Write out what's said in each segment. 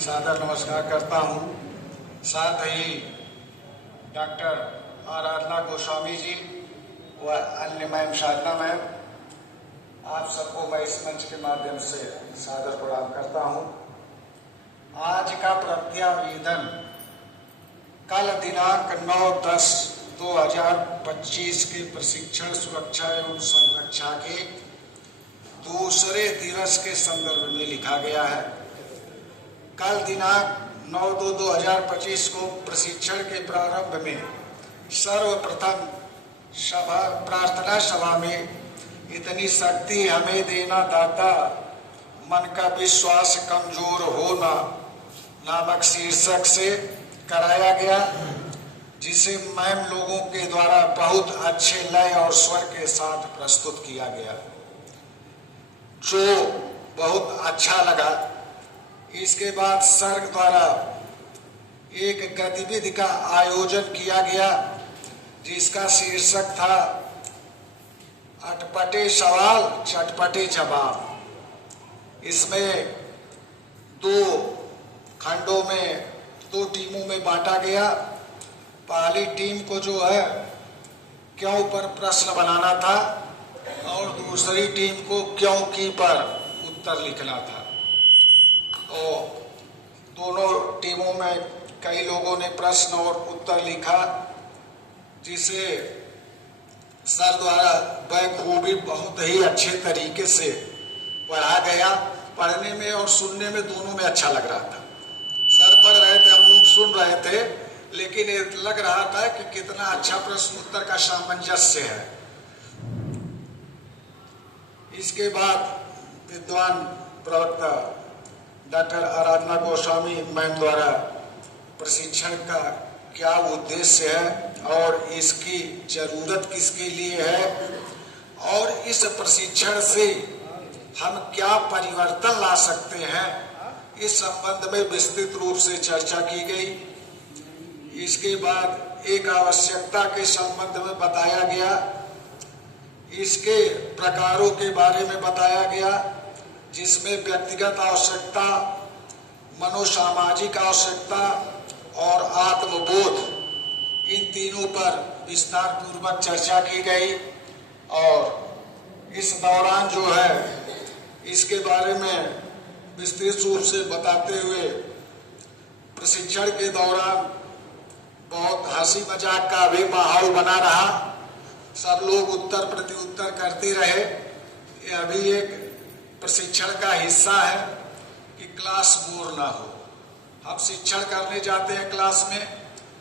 सादर नमस्कार करता हूँ। साथ ही डॉक्टर आराधना गोस्वामी जी व अन्य मैम साधना मैम, आप सबको मैं इस मंच के माध्यम से सादर प्रणाम करता हूँ। आज का प्रत्यावेदन कल दिनांक 9/10/2025 के प्रशिक्षण सुरक्षा एवं संरक्षा के दूसरे दिवस के संदर्भ में लिखा गया है। कल दिनांक 9/2/2025 को प्रशिक्षण के प्रारंभ में सर्वप्रथम प्रार्थना सभा में इतनी शक्ति हमें देना दाता, मन का विश्वास कमजोर होना नामक शीर्षक से कराया गया, जिसे मैम लोगों के द्वारा बहुत अच्छे लय और स्वर के साथ प्रस्तुत किया गया, जो बहुत अच्छा लगा। इसके बाद सर द्वारा एक गतिविधि का आयोजन किया गया, जिसका शीर्षक था अटपटे सवाल चटपटे जवाब। इसमें दो खंडों में, दो टीमों में बांटा गया। पहली टीम को जो है क्यों पर प्रश्न बनाना था और दूसरी टीम को क्यों की पर उत्तर लिखना था। तो दोनों टीमों में कई लोगों ने प्रश्न और उत्तर लिखा, जिसे सर द्वारा बखूबी बहुत ही अच्छे तरीके से पढ़ा गया। पढ़ने में और सुनने में दोनों में अच्छा लग रहा था। सर पढ़ रहे थे, हम लोग सुन रहे थे, लेकिन लग रहा था कि कितना अच्छा प्रश्न उत्तर का सामंजस्य है। इसके बाद विद्वान प्रवक्ता डॉक्टर आराधना गोस्वामी मैम द्वारा प्रशिक्षण का क्या उद्देश्य है और इसकी जरूरत किसके लिए है और इस प्रशिक्षण से हम क्या परिवर्तन ला सकते हैं, इस संबंध में विस्तृत रूप से चर्चा की गई। इसके बाद एक आवश्यकता के संबंध में बताया गया, इसके प्रकारों के बारे में बताया गया, जिसमें व्यक्तिगत आवश्यकता, मनोसामाजिक आवश्यकता और आत्मबोध, इन तीनों पर विस्तार पूर्वक चर्चा की गई। और इस दौरान जो है इसके बारे में विस्तृत रूप से बताते हुए प्रशिक्षण के दौरान बहुत हंसी मजाक का भी माहौल बना रहा। सब लोग उत्तर प्रत्युत्तर करते रहे। यह भी एक प्रशिक्षण का हिस्सा है कि क्लास बोर ना हो। हम शिक्षण करने जाते हैं क्लास में,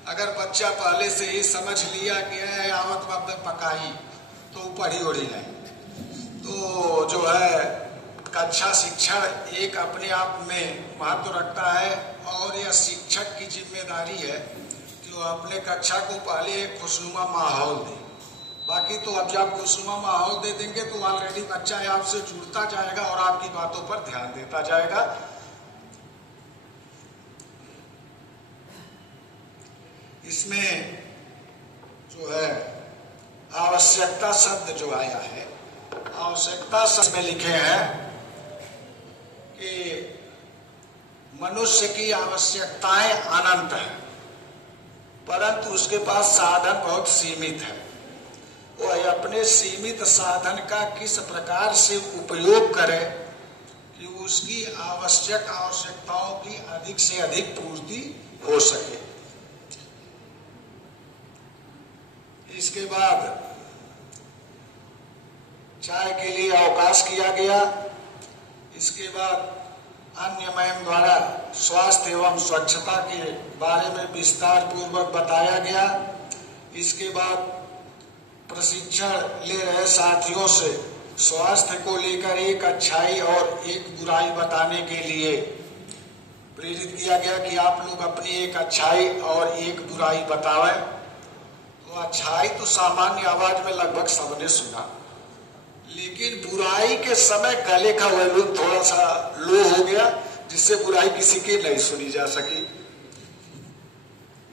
अगर बच्चा पहले से ही समझ लिया कि आवत वक्त पकाई तो पढ़ी ओढ़ी नहीं। तो जो है कक्षा शिक्षण एक अपने आप में महत्व रखता है और यह शिक्षक की जिम्मेदारी है कि वो अपने कक्षा को पहले एक खुशनुमा माहौल दे। बाकी तो अब जब खुशनुमा माहौल दे देंगे तो ऑलरेडी बच्चा आपसे जुड़ता जाएगा और आपकी बातों पर ध्यान देता जाएगा। इसमें जो है आवश्यकता शब्द जो आया है, आवश्यकता शब्द में लिखे हैं कि मनुष्य की आवश्यकताएं अनंत है, परंतु उसके पास साधन बहुत सीमित है। वह अपने सीमित साधन का किस प्रकार से उपयोग करे कि उसकी आवश्यकताओं की अधिक से अधिक पूर्ति हो सके। इसके बाद चाय के लिए अवकाश किया गया। इसके बाद अन्य मैम द्वारा स्वास्थ्य एवं स्वच्छता के बारे में विस्तार पूर्वक बताया गया। इसके बाद प्रशिक्षण ले रहे साथियों से स्वास्थ्य को लेकर एक अच्छाई और एक बुराई बताने के लिए प्रेरित किया गया कि आप लोग अपनी एक अच्छाई और एक बुराई बतावें। तो अच्छाई तो सामान्य आवाज में लगभग सबने सुना, लेकिन बुराई के समय गले का वॉल्यूम थोड़ा सा लो हो गया, जिससे बुराई किसी की नहीं सुनी जा सकी।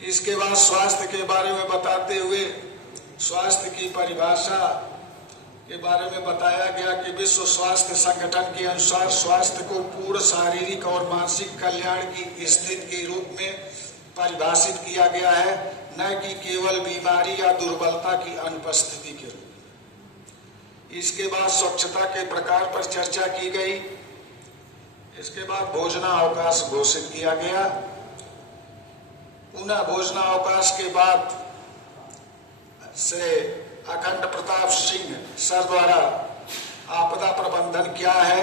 इसके बाद स्वास्थ्य के बारे में बताते हुए स्वास्थ्य की परिभाषा के बारे में बताया गया कि विश्व स्वास्थ्य संगठन के अनुसार स्वास्थ्य को पूर्ण शारीरिक और मानसिक कल्याण की स्थिति के रूप में परिभाषित किया गया है, न कि केवल बीमारी या दुर्बलता की अनुपस्थिति के रूप में। इसके बाद स्वच्छता के प्रकार पर चर्चा की गई। इसके बाद भोजनावकाश घोषित किया गया। पुनः भोजनावकाश के बाद श्री अखंड प्रताप सिंह सर द्वारा आपदा प्रबंधन क्या है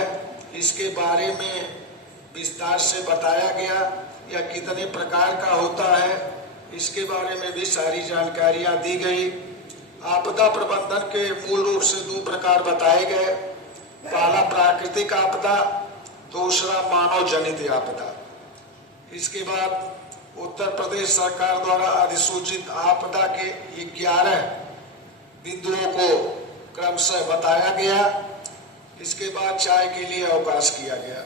इसके बारे में विस्तार से बताया गया, या कितने प्रकार का होता है इसके बारे में भी सारी जानकारियां दी गई। आपदा प्रबंधन के मूल रूप से 2 प्रकार बताए गए। पहला प्राकृतिक आपदा, दूसरा मानव जनित आपदा। इसके बाद उत्तर प्रदेश सरकार द्वारा अधिसूचित आपदा के 11 बिंदुओं को क्रमशः बताया गया। इसके बाद चाय के लिए अवकाश किया गया।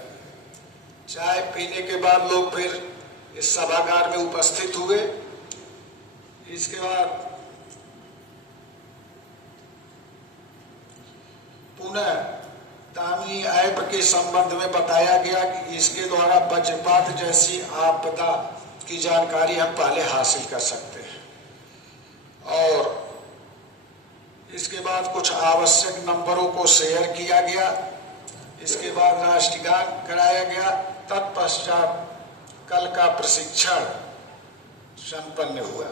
चाय पीने के बाद लोग फिर इस सभागार में उपस्थित हुए। इसके बाद पुनः दामिनी ऐप के संबंध में बताया गया कि इसके द्वारा वज्रपात जैसी आपदा की जानकारी हम पहले हासिल कर सकते हैं। और इसके बाद कुछ आवश्यक नंबरों को शेयर किया गया। इसके बाद राष्ट्रगान कराया गया। तत्पश्चात कल का प्रशिक्षण संपन्न हुआ।